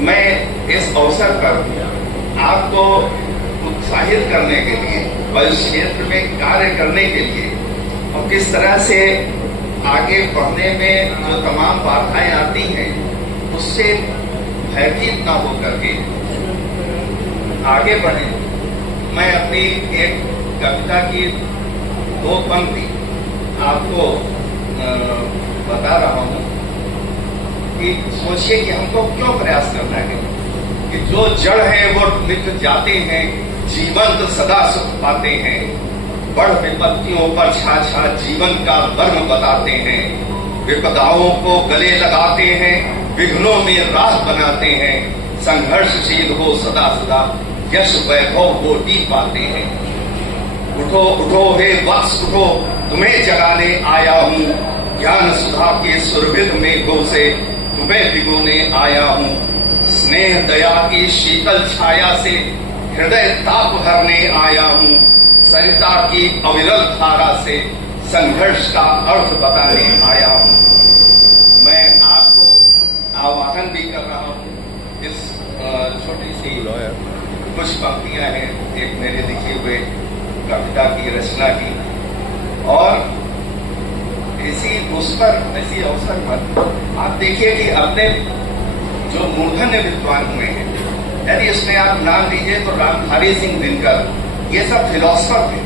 मैं इस अवसर पर आपको उत्साहित करने के लिए और इस क्षेत्र में कार्य करने के लिए और किस तरह से आगे बढ़ने में जो तमाम बाधाएं आती हैं उससे भयभीत न होकर के आगे बढ़े, मैं अपनी एक कविता की 2 पंक्ति आपको बता रहा हूं कि सोचिए कि हमको क्यों प्रयास करना है कि जो जड़ है वो मिट जाते हैं, जीवंत सदा सुख पाते हैं, बड़ विपत्तियों पर छा जीवन का वर्म बताते हैं, विपदाओं को गले लगाते हैं, विघ्नों में राह बनाते हैं, संघर्षशील हो सदा सदा यश वैभव कोटि पाते हैं। उठो उठो हे वत्स उठो, तुम्हें जगाने आया हूँ, ज्ञान सुधा के सुरभित मेघों से तुम्हें भिगोने आया हूँ, स्नेह दया की शीतल छाया से हृदय ताप भरने आया हूँ, सरिता की अविरल धारा से संघर्ष का अर्थ बताने आया हूँ। मैं आपको आह्वान भी कर रहा हूँ, इस छोटी सी कुछ पंक्तियां हैं एक मेरे लिखे हुए कविता की रचना की, और इसी अवसर पर आप देखिए कि अपने जो मूर्धन्य विद्वान हुए हैं, यदि इसमें आप नाम लीजिए तो रामधारी सिंह दिनकर, ये सब फिलोसफर थे,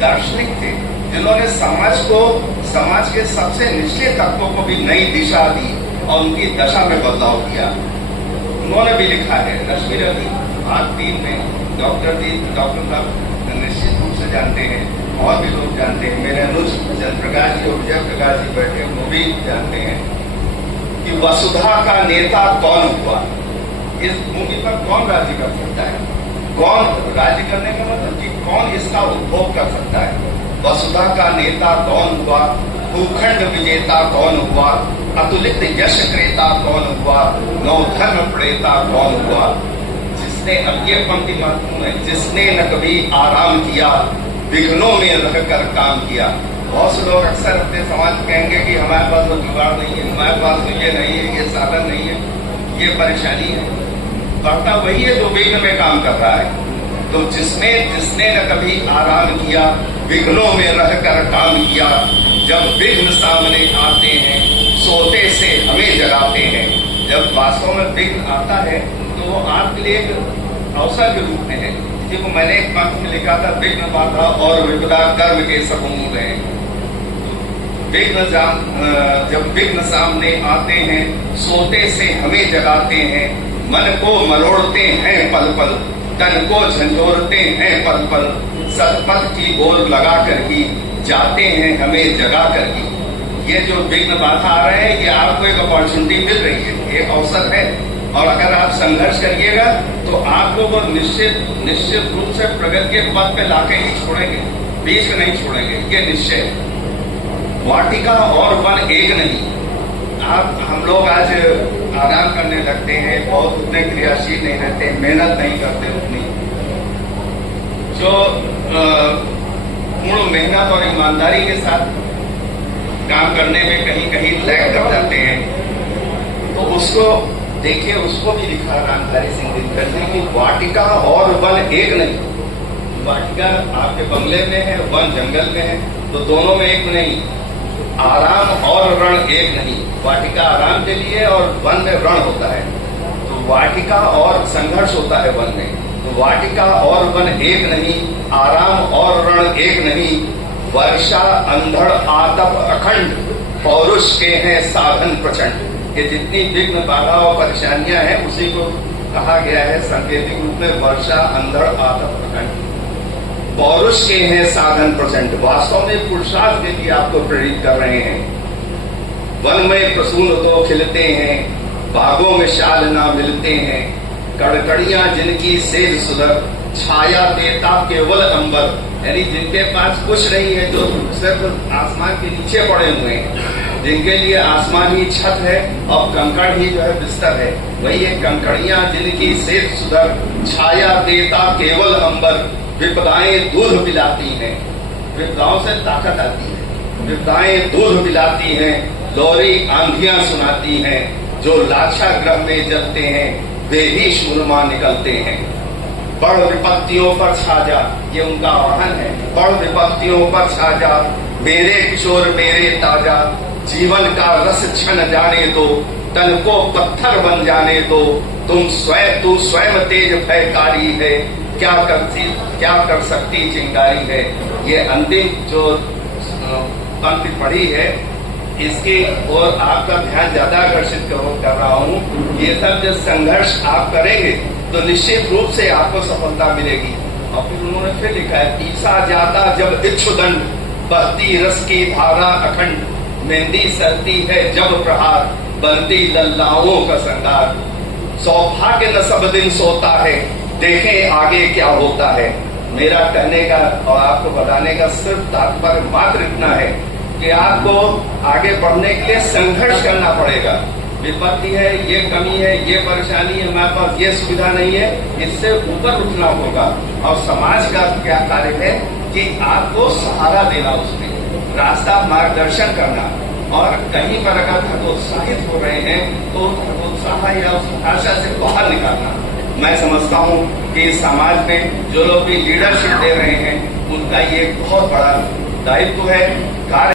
दार्शनिक थे, जिन्होंने समाज के सबसे निचले तत्वों को भी नई दिशा दी और उनकी दशा में बदलाव किया। उन्होंने भी लिखा है रश्मि रवि भाग 3 में, डॉक्टर साहब निश्चित रूप से जानते हैं और भी लोग जानते हैं, मेरे अनुज जयप्रकाश जी और विजय प्रकाश जी बैठे वो भी जानते हैं कि वसुधा का नेता कौन हुआ। इस भूमि पर कौन राज्य कर सकता है, कौन राज्य करने का मतलब कि कौन इसका उपभोग कर सकता है। वसुधा का नेता कौन हुआ, भूखंड विजेता कौन हुआ, अतुलित यश क्रेता कौन हुआ, नवधर्म प्रेता कौन हुआ। जिसने, अब ये पंक्ति महत्वपूर्ण है, जिसने न कभी आराम किया, विघ्नों में रहकर काम किया। बहुत से लोग अक्सर अपने समाज कहेंगे कि हमारे पास तो जुगाड़ नहीं है, हमारे पास ये नहीं है, ये साधन नहीं है, ये परेशानी है। बढ़ता वही है जो विघ्न में काम कर रहा है। तो जिसने न कभी आराम किया, विघ्नों में रहकर काम किया, जब विघ्न सामने आते हैं सोते से हमें जगाते हैं। जब वास्तव में विघ्न आता है तो वो आपके लिए एक अवसर के रूप में है। देखो मैंने एक पंक्ति में लिखा था, विघ्न बाधा और विपदा कर्म के सब मूल हैं। जब विघ्न सामने आते हैं सोते से हमें जगाते हैं, मन को मरोड़ते हैं पल पल, तन को झंझोरते हैं पल पल, सतपथ की ओर लगा कर ही जाते हैं हमें जगा कर ही। ये जो विघ्न बाधा आ रहे हैं, ये आपको एक अपॉर्चुनिटी मिल रही है, एक अवसर है, और अगर आप संघर्ष करिएगा तो आपको वो निश्चित रूप से प्रगति के पथ पे लाके ही छोड़ेंगे, बीच में नहीं छोड़ेंगे, ये निश्चय। वाटिका और वन एक नहीं। हम लोग आज आराम करने लगते हैं, बहुत उतने क्रियाशील नहीं रहते, मेहनत नहीं करते उतनी। जो पूर्ण मेहनत और ईमानदारी के साथ काम करने में कहीं कहीं लैग कर जाते हैं, तो उसको देखिए, उसको भी लिखा रामधारी सिंह दिनकर ने कि वाटिका और वन एक नहीं। वाटिका आपके बंगले में है, वन जंगल में है, तो दोनों में एक नहीं। आराम और रण एक नहीं। वाटिका आराम के लिए और वन में रण होता है। तो वाटिका और संघर्ष होता है वन में। तो वाटिका और वन एक नहीं, आराम और रण एक नहीं। वर्षा अंधड़ आतप अखंड, पौरुष के हैं साधन प्रचंड। ये जितनी विघ्न बाधा और परेशानियां हैं उसी को कहा गया है सांकेतिक रूप में, वर्षा अंधड़ आतप अखंड, पौरुष के हैं साधन प्रचंड। वास्तव में पुरुषार्थ के लिए आपको प्रेरित कर रहे हैं। वन में प्रसून तो खिलते हैं, बागों में शाल ना मिलते हैं, कड़कड़ियां जिनकी सेज सुधर, छाया देता केवल अंबर। यानी जिनके पास कुछ नहीं है, जो सिर्फ आसमान के नीचे पड़े हुए हैं, जिनके लिए आसमान ही छत है और कंकड़ ही जो है बिस्तर है, वही है कंकड़ियां जिनकी सेज सुधर, छाया देता केवल अंबर। विपदाएं दूध पिलाती हैं, विपदाओं से ताकत आती है, विपदाएं दूध पिलाती हैं, लौरी आंधियां सुनाती हैं, जो लाक्षागृह में जलते हैं वे ही शूरमा निकलते हैं। बड़ विपत्तियों पर छाजा, ये उनका आह्वान है, बड़ विपत्तियों पर छाजा, मेरे किशोर मेरे ताजा, जीवन का रस छन जाने दो, तन को पत्थर बन जाने दो, तू स्वयं तेज भयकारी है, क्या कर सकती चिंगारी है। ये अंतिम जो पंक्ति पढ़ी है, इसकी ओर आपका ध्यान ज्यादा आकर्षित कर रहा हूँ। ये सब जब संघर्ष आप करेंगे तो निश्चित रूप से आपको सफलता मिलेगी। और फिर उन्होंने फिर लिखा है, पीसा जाता जब इच्छुदंड, बहती रस की धारा अखंड, मेहंदी सरती है जब प्रहार, बनती लल्लाओं का श्रृंगार। सौभाग्य न सब दिन सोता है, देखें आगे क्या होता है। मेरा कहने का और आपको बताने का सिर्फ तात्पर्य मात्र इतना है कि आपको आगे बढ़ने के लिए संघर्ष करना पड़ेगा। विपत्ति है, ये कमी है, ये परेशानी है, हमारे पास ये सुविधा नहीं है, इससे ऊपर उठना होगा। और समाज का क्या कार्य है कि आपको सहारा देना, उसमें रास्ता मार्गदर्शन करना। और कहीं पर अगर हतोत्साहित हो रहे हैं तो हतोत्साह या उस भाषा से बाहर निकालना। मैं समझता हूँ कि समाज में जो लोग भी लीडरशिप दे रहे हैं उनका ये बहुत बड़ा दायित्व है, कार्य